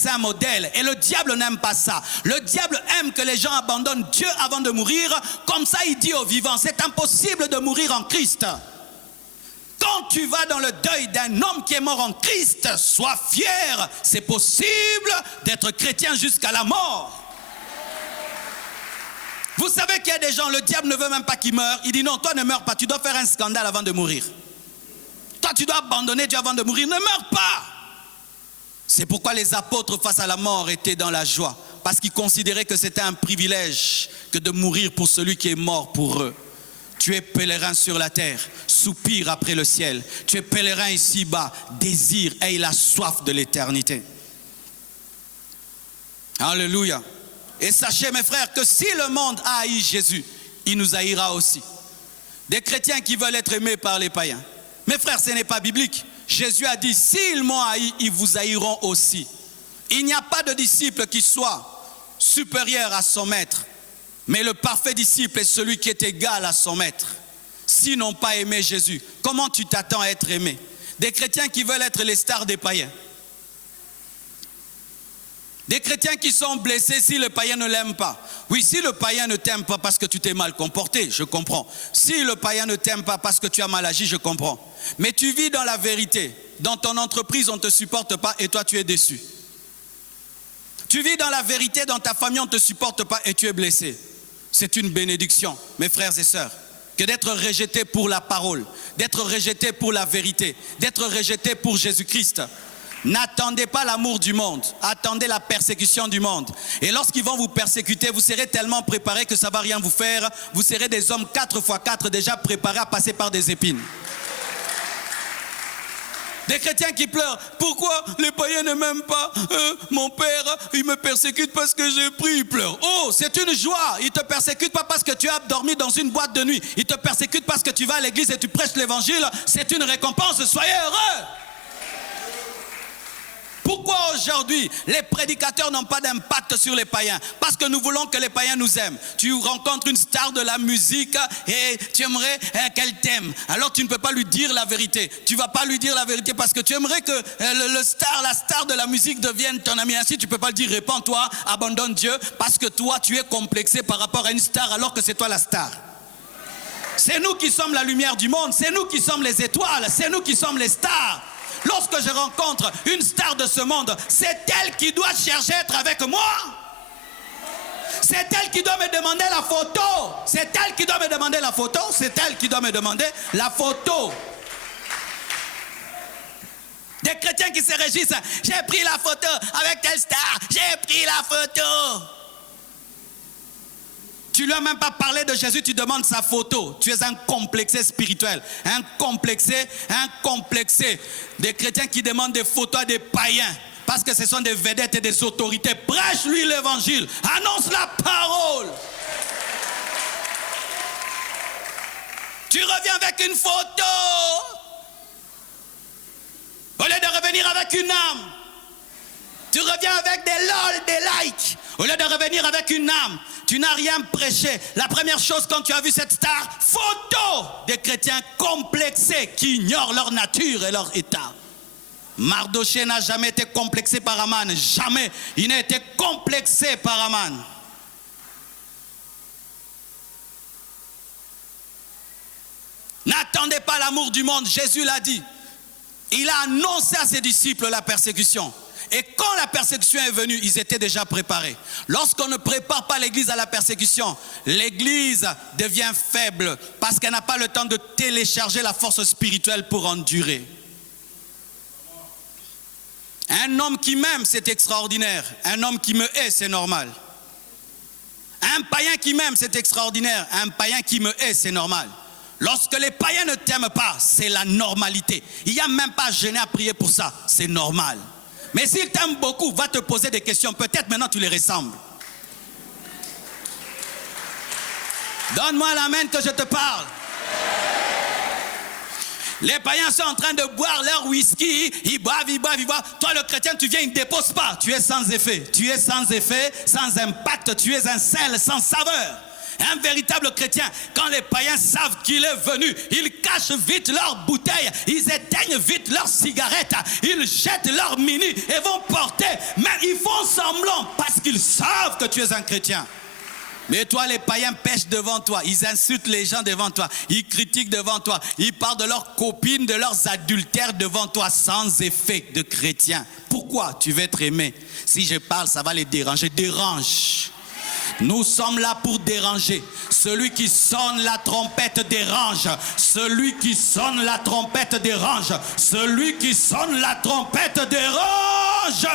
C'est un modèle et le diable n'aime pas ça. Le diable aime que les gens abandonnent Dieu avant de mourir. Comme ça il dit aux vivants, c'est impossible de mourir en Christ. Quand tu vas dans le deuil d'un homme qui est mort en Christ, sois fier, c'est possible d'être chrétien jusqu'à la mort. Vous savez qu'il y a des gens, le diable ne veut même pas qu'ils meurent. Il dit non, toi ne meurs pas, tu dois faire un scandale avant de mourir. Toi tu dois abandonner Dieu avant de mourir, ne meurs pas. C'est pourquoi les apôtres face à la mort étaient dans la joie. Parce qu'ils considéraient que c'était un privilège que de mourir pour celui qui est mort pour eux. Tu es pèlerin sur la terre, soupire après le ciel. Tu es pèlerin ici-bas, désire, aie la soif de l'éternité. Alléluia. Et sachez mes frères que si le monde a haï Jésus, il nous haïra aussi. Des chrétiens qui veulent être aimés par les païens. Mes frères, ce n'est pas biblique. Jésus a dit, s'ils m'ont haï, ils vous haïront aussi. Il n'y a pas de disciple qui soit supérieur à son maître. Mais le parfait disciple est celui qui est égal à son maître. S'ils n'ont pas aimé Jésus, comment tu t'attends à être aimé? Des chrétiens qui veulent être les stars des païens. Des chrétiens qui sont blessés si le païen ne l'aime pas. Oui, si le païen ne t'aime pas parce que tu t'es mal comporté, je comprends. Si le païen ne t'aime pas parce que tu as mal agi, je comprends. Mais tu vis dans la vérité. Dans ton entreprise, on ne te supporte pas et toi, tu es déçu. Tu vis dans la vérité, dans ta famille, on ne te supporte pas et tu es blessé. C'est une bénédiction, mes frères et sœurs, que d'être rejeté pour la parole, d'être rejeté pour la vérité, d'être rejeté pour Jésus-Christ. N'attendez pas l'amour du monde, attendez la persécution du monde. Et lorsqu'ils vont vous persécuter, vous serez tellement préparés que ça ne va rien vous faire. Vous serez des hommes 4x4 déjà préparés à passer par des épines. Des chrétiens qui pleurent. Pourquoi les païens ne m'aiment pas? Mon père, il me persécute parce que j'ai pris, il pleure. Oh, c'est une joie. Il ne te persécute pas parce que tu as dormi dans une boîte de nuit. Il te persécute parce que tu vas à l'église et tu prêches l'évangile. C'est une récompense. Soyez heureux. Pourquoi aujourd'hui les prédicateurs n'ont pas d'impact sur les païens? Parce que nous voulons que les païens nous aiment. Tu rencontres une star de la musique et tu aimerais qu'elle t'aime. Alors tu ne peux pas lui dire la vérité. Tu ne vas pas lui dire la vérité parce que tu aimerais que la star de la musique devienne ton ami. Ainsi tu ne peux pas le dire, répands-toi, abandonne Dieu, parce que toi tu es complexé par rapport à une star alors que c'est toi la star. C'est nous qui sommes la lumière du monde, c'est nous qui sommes les étoiles, c'est nous qui sommes les stars. Lorsque je rencontre une star de ce monde, c'est elle qui doit chercher à être avec moi. C'est elle qui doit me demander la photo. C'est elle qui doit me demander la photo. C'est elle qui doit me demander la photo. Des chrétiens qui se réjouissent. J'ai pris la photo avec telle star. J'ai pris la photo. Tu lui as même pas parlé de Jésus, tu demandes sa photo. Tu es un complexé spirituel. Un complexé. Des chrétiens qui demandent des photos à des païens. Parce que ce sont des vedettes et des autorités. Prêche-lui l'évangile. Annonce la parole. Tu reviens avec une photo. Au lieu de revenir avec une âme. Tu reviens avec des lol, des likes. Au lieu de revenir avec une âme. Tu n'as rien prêché. La première chose quand tu as vu cette star, photo des chrétiens complexés qui ignorent leur nature et leur état. Mardoché n'a jamais été complexé par Aman. Jamais. Il n'a été complexé par Aman. N'attendez pas l'amour du monde. Jésus l'a dit. Il a annoncé à ses disciples la persécution. Et quand la persécution est venue, ils étaient déjà préparés. Lorsqu'on ne prépare pas l'église à la persécution, l'église devient faible parce qu'elle n'a pas le temps de télécharger la force spirituelle pour endurer. Un homme qui m'aime, c'est extraordinaire. Un homme qui me hait, c'est normal. Un païen qui m'aime, c'est extraordinaire. Un païen qui me hait, c'est normal. Lorsque les païens ne t'aiment pas, c'est la normalité. Il n'y a même pas à gêner à prier pour ça, c'est normal. Mais s'il t'aime beaucoup, va te poser des questions. Peut-être maintenant tu les ressembles. Donne-moi l'amen que je te parle. Les païens sont en train de boire leur whisky, ils boivent, ils boivent, ils boivent. Toi le chrétien, tu viens, ils ne déposent pas. Tu es sans effet, tu es sans effet, sans impact, tu es un sel sans saveur. Un véritable chrétien, quand les païens savent qu'il est venu, ils cachent vite leurs bouteilles, ils éteignent vite leurs cigarettes, ils jettent leurs mini et vont porter. Mais ils font semblant parce qu'ils savent que tu es un chrétien. Mais toi, les païens pêchent devant toi, ils insultent les gens devant toi, ils critiquent devant toi, ils parlent de leurs copines, de leurs adultères devant toi, sans effet de chrétien. Pourquoi tu veux être aimé? Si je parle, ça va les déranger. Dérange. Nous sommes là pour déranger. Celui qui sonne la trompette dérange. Celui qui sonne la trompette dérange. Celui qui sonne la trompette dérange.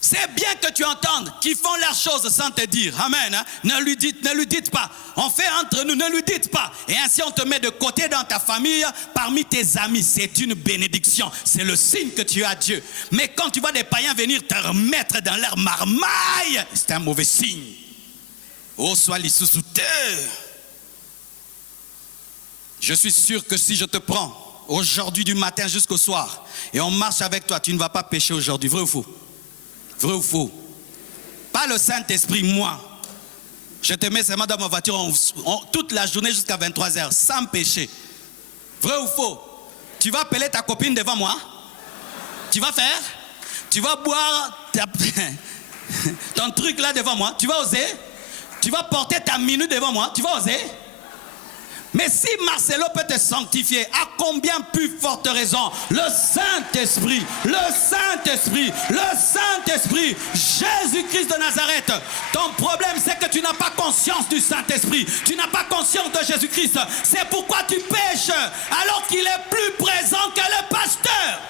C'est bien que tu entendes qu'ils font leurs choses sans te dire. Amen. Hein? Ne lui dites pas. On fait entre nous, ne lui dites pas. Et ainsi on te met de côté dans ta famille, parmi tes amis. C'est une bénédiction. C'est le signe que tu as Dieu. Mais quand tu vois des païens venir te remettre dans leur marmaille, c'est un mauvais signe. Oh, sois l'issoussouté. Je suis sûr que si je te prends aujourd'hui du matin jusqu'au soir et on marche avec toi, tu ne vas pas pécher aujourd'hui. Vrai ou faux? Vrai ou faux? Pas le Saint-Esprit, moi. Je te mets seulement dans ma voiture toute la journée jusqu'à 23h, sans péché. Vrai ou faux? Tu vas appeler ta copine devant moi? Tu vas faire? Tu vas boire ton truc là devant moi? Tu vas oser? Tu vas porter ta minute devant moi? Tu vas oser? Mais si Marcelo peut te sanctifier, à combien plus forte raison le Saint-Esprit, le Saint-Esprit, le Saint-Esprit, Jésus-Christ de Nazareth. Ton problème, c'est que tu n'as pas conscience du Saint-Esprit. Tu n'as pas conscience de Jésus-Christ. C'est pourquoi tu pêches alors qu'il est plus présent que le pasteur.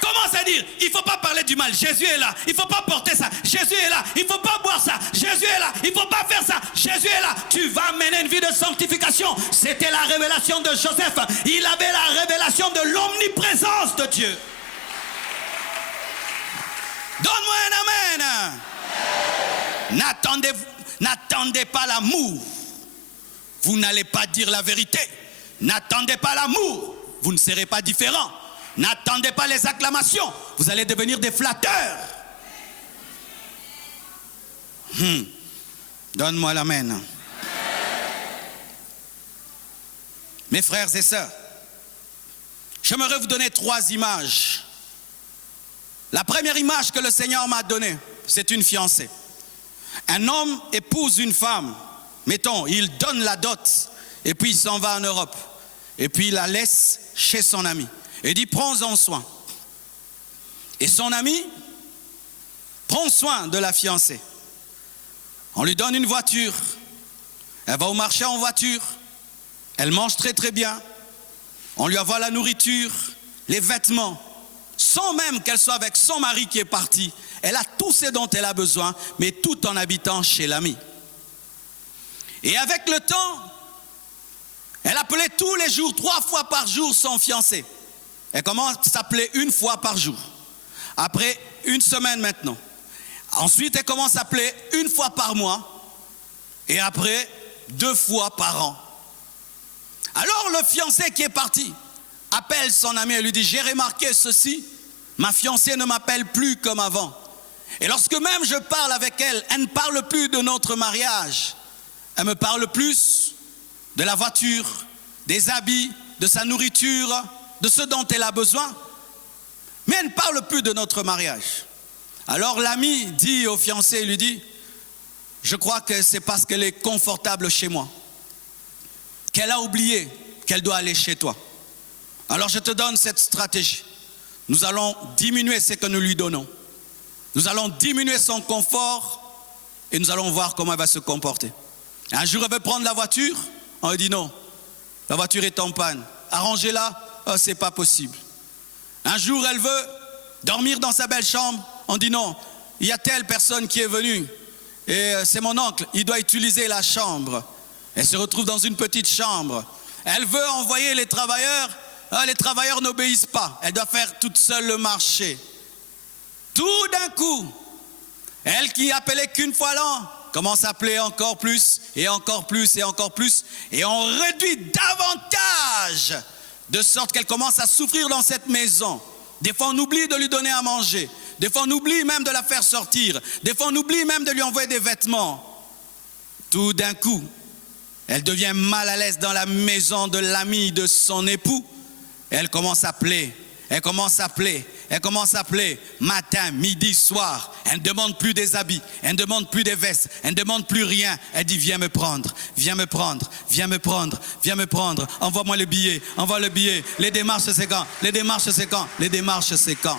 Commence à dire, il ne faut pas parler du mal, Jésus est là, il ne faut pas porter ça, Jésus est là, il ne faut pas boire ça, Jésus est là, il ne faut pas faire ça, Jésus est là. Tu vas mener une vie de sanctification. C'était la révélation de Joseph, il avait la révélation de l'omniprésence de Dieu. Donne-moi un amen. N'attendez pas l'amour, vous n'allez pas dire la vérité. N'attendez pas l'amour, vous ne serez pas différent. N'attendez pas les acclamations, vous allez devenir des flatteurs. Donne-moi l'amen. Mes frères et sœurs, j'aimerais vous donner 3 images. La première image que le Seigneur m'a donnée, c'est une fiancée. Un homme épouse une femme, mettons, il donne la dot, et puis il s'en va en Europe, et puis il la laisse chez son ami. Et dit, prends-en soin. Et son ami prend soin de la fiancée. On lui donne une voiture. Elle va au marché en voiture. Elle mange très très bien. On lui envoie la nourriture, les vêtements. Sans même qu'elle soit avec son mari qui est parti. Elle a tout ce dont elle a besoin, mais tout en habitant chez l'ami. Et avec le temps, elle appelait tous les jours, 3 fois par jour son fiancé. Elle commence à s'appeler 1 fois par jour. Après 1 semaine maintenant. Ensuite, elle commence à s'appeler 1 fois par mois. Et après, 2 fois par an. Alors le fiancé qui est parti appelle son ami et lui dit, j'ai remarqué ceci, ma fiancée ne m'appelle plus comme avant. Et lorsque même je parle avec elle, elle ne parle plus de notre mariage. Elle me parle plus de la voiture, des habits, de sa nourriture, de ce dont elle a besoin, mais elle ne parle plus de notre mariage. Alors l'ami dit au fiancé, il lui dit, je crois que c'est parce qu'elle est confortable chez moi, qu'elle a oublié qu'elle doit aller chez toi. Alors je te donne cette stratégie. Nous allons diminuer ce que nous lui donnons. Nous allons diminuer son confort et nous allons voir comment elle va se comporter. Un jour elle veut prendre la voiture, on lui dit non, la voiture est en panne, arrangez-la. Oh, c'est pas possible. Un jour, elle veut dormir dans sa belle chambre. On dit non, il y a telle personne qui est venue. Et c'est mon oncle, il doit utiliser la chambre. Elle se retrouve dans une petite chambre. Elle veut envoyer les travailleurs. Les travailleurs n'obéissent pas. Elle doit faire toute seule le marché. Tout d'un coup, elle qui appelait qu'une fois l'an, commence à appeler encore plus, et encore plus, et encore plus. Et on réduit davantage, de sorte qu'elle commence à souffrir dans cette maison. Des fois, on oublie de lui donner à manger. Des fois, on oublie même de la faire sortir. Des fois, on oublie même de lui envoyer des vêtements. Tout d'un coup, elle devient mal à l'aise dans la maison de l'ami de son époux. Elle commence à appeler. Elle commence à appeler. Elle commence à appeler matin, midi, soir. Elle ne demande plus des habits. Elle ne demande plus des vestes. Elle ne demande plus rien. Elle dit viens me prendre, viens me prendre, viens me prendre, viens me prendre. Envoie-moi le billet, envoie le billet. Les démarches c'est quand? Les démarches c'est quand? Les démarches c'est quand?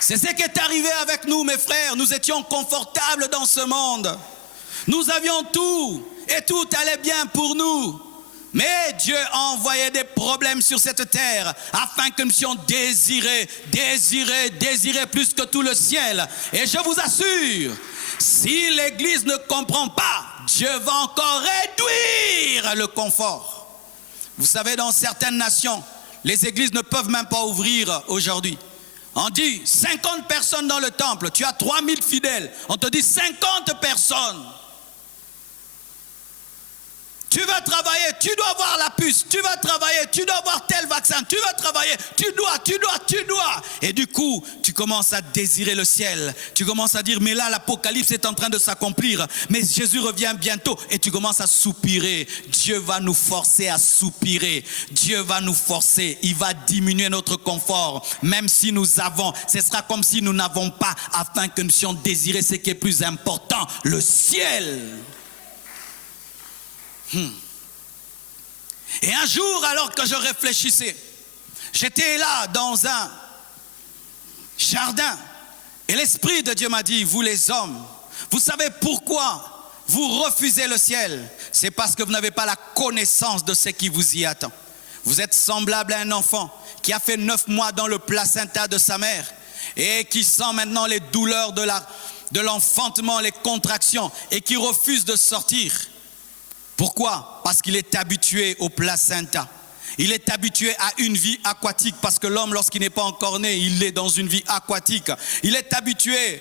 C'est ce qui est arrivé avec nous, mes frères. Nous étions confortables dans ce monde. Nous avions tout et tout allait bien pour nous. Mais Dieu a envoyé des problèmes sur cette terre afin que nous puissions désirer plus que tout le ciel. Et je vous assure, si l'Église ne comprend pas, Dieu va encore réduire le confort. Vous savez, dans certaines nations, les églises ne peuvent même pas ouvrir aujourd'hui. On dit 50 personnes dans le temple, tu as 3000 fidèles. On te dit 50 personnes. Tu vas travailler, tu dois avoir la puce, tu vas travailler, tu dois avoir tel vaccin, tu vas travailler, tu dois. Et du coup, tu commences à désirer le ciel. Tu commences à dire, mais là, l'Apocalypse est en train de s'accomplir. Mais Jésus revient bientôt. Et tu commences à soupirer. Dieu va nous forcer à soupirer. Dieu va nous forcer. Il va diminuer notre confort. Même si nous avons, ce sera comme si nous n'avons pas, afin que nous puissions désirer ce qui est plus important, le ciel. Et un jour, alors que je réfléchissais, j'étais là dans un jardin et l'Esprit de Dieu m'a dit, vous les hommes, vous savez pourquoi vous refusez le ciel? C'est parce que vous n'avez pas la connaissance de ce qui vous y attend. Vous êtes semblable à un enfant qui a fait 9 mois dans le placenta de sa mère et qui sent maintenant les douleurs de l'enfantement, les contractions et qui refuse de sortir. Pourquoi? Parce qu'il est habitué au placenta. Il est habitué à une vie aquatique parce que l'homme, lorsqu'il n'est pas encore né, il est dans une vie aquatique. Il est habitué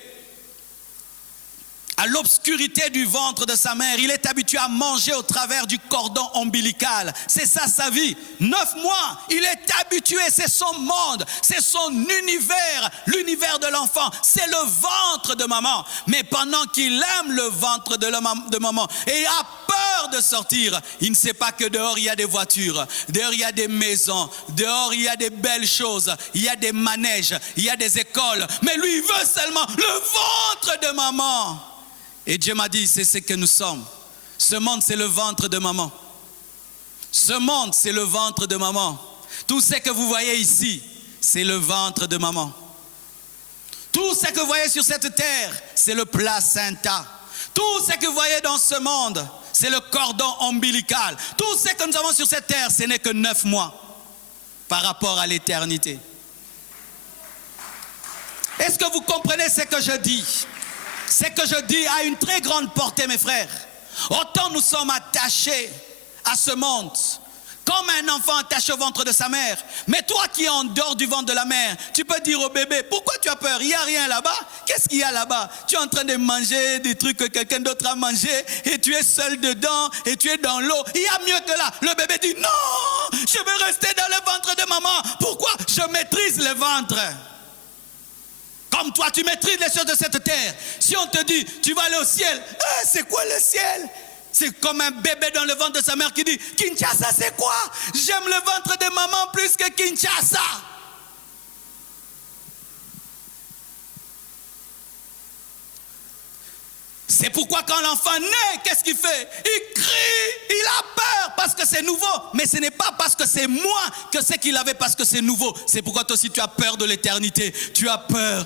à l'obscurité du ventre de sa mère. Il est habitué à manger au travers du cordon ombilical. C'est ça sa vie. 9 mois, il est habitué, c'est son monde, c'est son univers, l'univers de l'enfant. C'est le ventre de maman. Mais pendant qu'il aime le ventre de maman et a peur de sortir, il ne sait pas que dehors il y a des voitures, dehors il y a des maisons, dehors il y a des belles choses, il y a des manèges, il y a des écoles. Mais lui, il veut seulement le ventre de maman. Et Dieu m'a dit, c'est ce que nous sommes. Ce monde, c'est le ventre de maman. Ce monde, c'est le ventre de maman. Tout ce que vous voyez ici, c'est le ventre de maman. Tout ce que vous voyez sur cette terre, c'est le placenta. Tout ce que vous voyez dans ce monde, c'est le cordon ombilical. Tout ce que nous avons sur cette terre, ce n'est que 9 mois par rapport à l'éternité. Est-ce que vous comprenez ce que je dis? Ce que je dis a une très grande portée, mes frères. Autant nous sommes attachés à ce monde, comme un enfant attaché au ventre de sa mère. Mais toi qui es en dehors du ventre de la mère, tu peux dire au bébé, pourquoi tu as peur? Il n'y a rien là-bas. Qu'est-ce qu'il y a là-bas? Tu es en train de manger des trucs que quelqu'un d'autre a mangé et tu es seul dedans et tu es dans l'eau. Il y a mieux que là. Le bébé dit, non, je veux rester dans le ventre de maman. Pourquoi? Je maîtrise le ventre. Comme toi, tu maîtrises les choses de cette terre. Si on te dit, tu vas aller au ciel, c'est quoi le ciel? C'est comme un bébé dans le ventre de sa mère qui dit, Kinshasa, c'est quoi? J'aime le ventre de maman plus que Kinshasa. C'est pourquoi quand l'enfant naît, qu'est-ce qu'il fait? Il crie, il a peur parce que c'est nouveau. Mais ce n'est pas parce que c'est moins que ce qu'il avait parce que c'est nouveau. C'est pourquoi toi aussi tu as peur de l'éternité. Tu as peur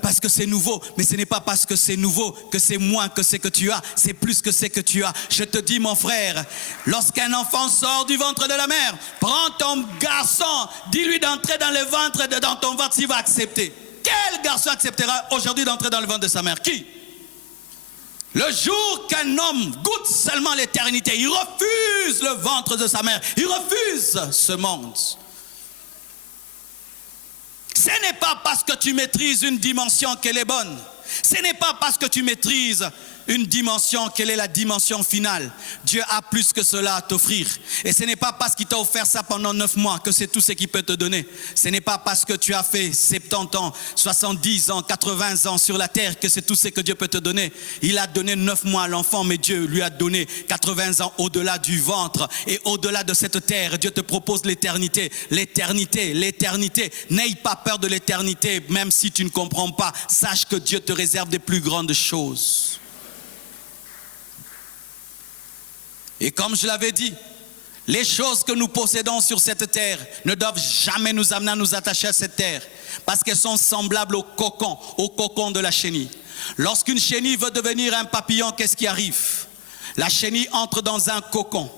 parce que c'est nouveau. Mais ce n'est pas parce que c'est nouveau que c'est moins que ce que tu as. C'est plus que ce que tu as. Je te dis mon frère, lorsqu'un enfant sort du ventre de la mère, prends ton garçon, dis-lui d'entrer dans le ventre, dans ton ventre s'il va accepter. Quel garçon acceptera aujourd'hui d'entrer dans le ventre de sa mère? Qui? Le jour qu'un homme goûte seulement l'éternité, il refuse le ventre de sa mère, il refuse ce monde. Ce n'est pas parce que tu maîtrises une dimension qu'elle est bonne. Ce n'est pas parce que tu maîtrises une dimension qu'elle est la dimension finale. Dieu a plus que cela à t'offrir. Et ce n'est pas parce qu'il t'a offert ça pendant 9 mois que c'est tout ce qu'il peut te donner. Ce n'est pas parce que tu as fait 70 ans, 70 ans, 80 ans sur la terre que c'est tout ce que Dieu peut te donner. Il a donné 9 mois à l'enfant, mais Dieu lui a donné 80 ans au-delà du ventre et au-delà de cette terre. Dieu te propose l'éternité, l'éternité, l'éternité. N'aie pas peur de l'éternité, même si tu ne comprends pas. Sache que Dieu te réserve des plus grandes choses. Et comme je l'avais dit, les choses que nous possédons sur cette terre ne doivent jamais nous amener à nous attacher à cette terre, parce qu'elles sont semblables au cocon de la chenille. Lorsqu'une chenille veut devenir un papillon, qu'est-ce qui arrive? La chenille entre dans un cocon.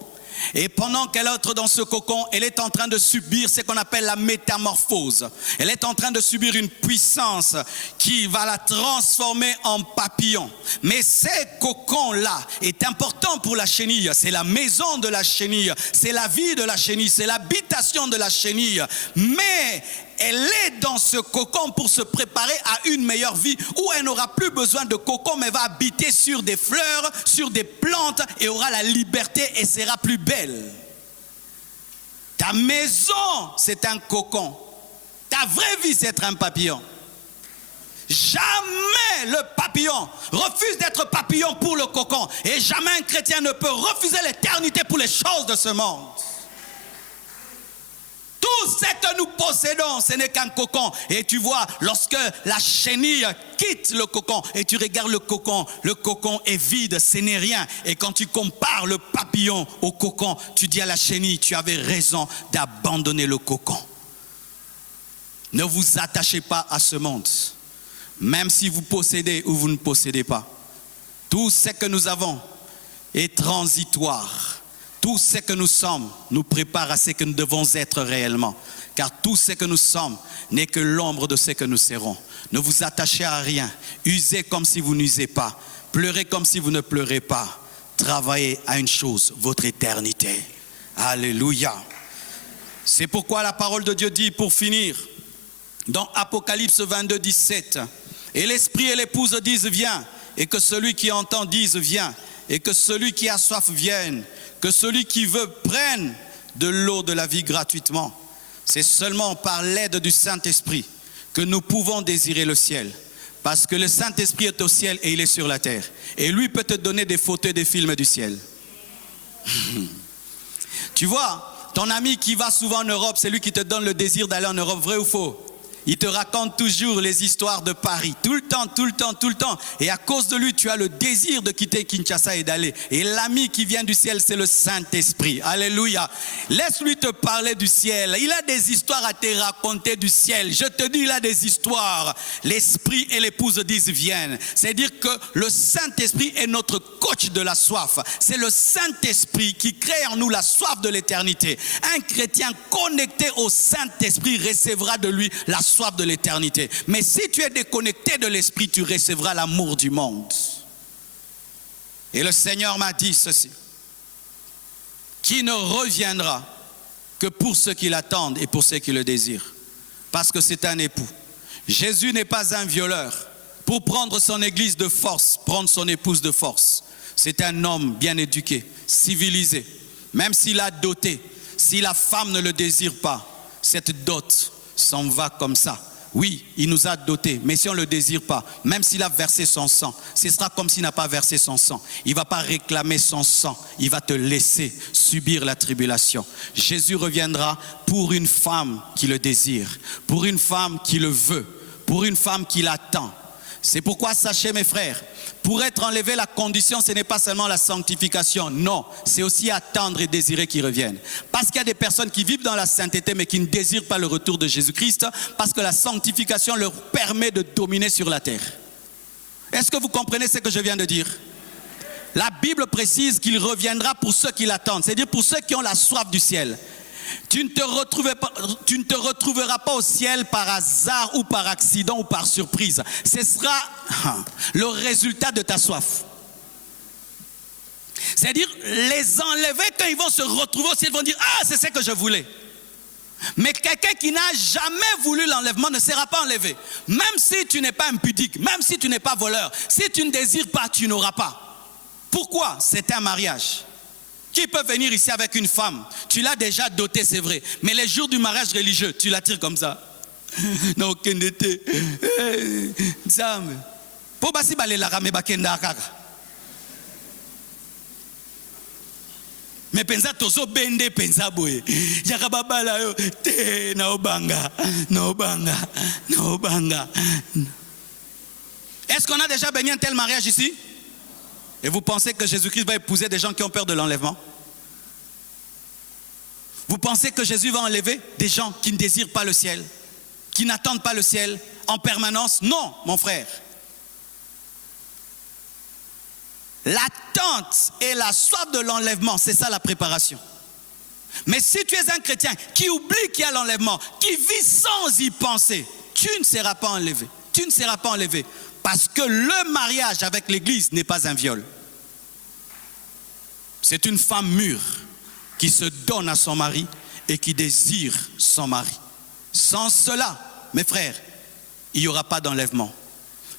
Et pendant qu'elle entre dans ce cocon, elle est en train de subir ce qu'on appelle la métamorphose. Elle est en train de subir une puissance qui va la transformer en papillon. Mais ce cocon-là est important pour la chenille. C'est la maison de la chenille, c'est la vie de la chenille, c'est l'habitation de la chenille. Mais elle est dans ce cocon pour se préparer à une meilleure vie où elle n'aura plus besoin de cocon, mais va habiter sur des fleurs, sur des plantes et aura la liberté et sera plus belle. Ta maison, c'est un cocon. Ta vraie vie, c'est être un papillon. Jamais le papillon refuse d'être papillon pour le cocon. Et jamais un chrétien ne peut refuser l'éternité pour les choses de ce monde. Tout ce que nous possédons, ce n'est qu'un cocon. Et tu vois, lorsque la chenille quitte le cocon et tu regardes le cocon est vide, ce n'est rien. Et quand tu compares le papillon au cocon, tu dis à la chenille, tu avais raison d'abandonner le cocon. Ne vous attachez pas à ce monde, même si vous possédez ou vous ne possédez pas. Tout ce que nous avons est transitoire. Tout ce que nous sommes nous prépare à ce que nous devons être réellement. Car tout ce que nous sommes n'est que l'ombre de ce que nous serons. Ne vous attachez à rien. Usez comme si vous n'usez pas. Pleurez comme si vous ne pleurez pas. Travaillez à une chose, votre éternité. Alléluia. C'est pourquoi la parole de Dieu dit, pour finir, dans Apocalypse 22, 17, « Et l'esprit et l'épouse disent, viens, et que celui qui entend dise, viens, et que celui qui a soif vienne, que celui qui veut prenne de l'eau de la vie gratuitement. » C'est seulement par l'aide du Saint-Esprit que nous pouvons désirer le ciel. Parce que le Saint-Esprit est au ciel et il est sur la terre. Et lui peut te donner des photos, des films du ciel. Tu vois, ton ami qui va souvent en Europe, c'est lui qui te donne le désir d'aller en Europe, vrai ou faux? Il te raconte toujours les histoires de Paris, tout le temps, tout le temps, tout le temps. Et à cause de lui, tu as le désir de quitter Kinshasa et d'aller. Et l'ami qui vient du ciel, c'est le Saint-Esprit. Alléluia. Laisse-lui te parler du ciel. Il a des histoires à te raconter du ciel. Je te dis, il a des histoires. L'Esprit et l'épouse disent, viennent. C'est-à-dire que le Saint-Esprit est notre coach de la soif. C'est le Saint-Esprit qui crée en nous la soif de l'éternité. Un chrétien connecté au Saint-Esprit recevra de lui la soif de l'éternité. Mais si tu es déconnecté de l'esprit, tu recevras l'amour du monde. Et le Seigneur m'a dit ceci, qui ne reviendra que pour ceux qui l'attendent et pour ceux qui le désirent, parce que c'est un époux. Jésus n'est pas un violeur pour prendre son église de force, prendre son épouse de force. C'est un homme bien éduqué, civilisé, même s'il a doté. Si la femme ne le désire pas, cette dot s'en va comme ça. Oui, il nous a dotés, mais si on ne le désire pas, même s'il a versé son sang, ce sera comme s'il n'a pas versé son sang. Il ne va pas réclamer son sang, il va te laisser subir la tribulation. Jésus reviendra pour une femme qui le désire, pour une femme qui le veut, pour une femme qui l'attend. C'est pourquoi sachez mes frères, pour être enlevé la condition, ce n'est pas seulement la sanctification, non, c'est aussi attendre et désirer qu'il revienne. Parce qu'il y a des personnes qui vivent dans la sainteté mais qui ne désirent pas le retour de Jésus-Christ, parce que la sanctification leur permet de dominer sur la terre. Est-ce que vous comprenez ce que je viens de dire? La Bible précise qu'il reviendra pour ceux qui l'attendent, c'est-à-dire pour ceux qui ont la soif du ciel. Tu ne te retrouveras pas au ciel par hasard ou par accident ou par surprise. Ce sera le résultat de ta soif. C'est-à-dire, les enlever, quand ils vont se retrouver aussi, ils vont dire, ah, c'est ce que je voulais. Mais quelqu'un qui n'a jamais voulu l'enlèvement ne sera pas enlevé. Même si tu n'es pas impudique, même si tu n'es pas voleur, si tu ne désires pas, tu n'auras pas. Pourquoi? C'est un mariage. Qui peut venir ici avec une femme? Tu l'as déjà dotée, c'est vrai. Mais les jours du mariage religieux, tu l'attires comme ça. Non, aucun été. Pour basi balela kame bakenda kaka. Mais pensa tozo bende pensa boye. Yaka babala yo te na obanga. Est-ce qu'on a déjà béni un tel mariage ici? Et vous pensez que Jésus-Christ va épouser des gens qui ont peur de l'enlèvement? Vous pensez que Jésus va enlever des gens qui ne désirent pas le ciel, qui n'attendent pas le ciel en permanence? Non, mon frère. L'attente et la soif de l'enlèvement, c'est ça la préparation. Mais si tu es un chrétien qui oublie qu'il y a l'enlèvement, qui vit sans y penser, tu ne seras pas enlevé. Tu ne seras pas enlevé. Parce que le mariage avec l'église n'est pas un viol. C'est une femme mûre qui se donne à son mari et qui désire son mari. Sans cela, mes frères, il n'y aura pas d'enlèvement.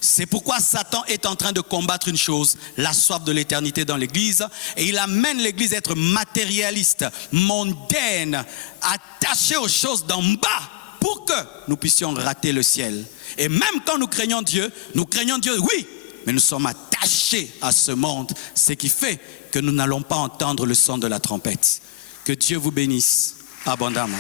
C'est pourquoi Satan est en train de combattre une chose, la soif de l'éternité dans l'église, et il amène l'église à être matérialiste, mondaine, attachée aux choses d'en bas, pour que nous puissions rater le ciel. Et même quand nous craignons Dieu, oui, mais nous sommes attachés à ce monde, ce qui fait que nous n'allons pas entendre le son de la trompette. Que Dieu vous bénisse abondamment.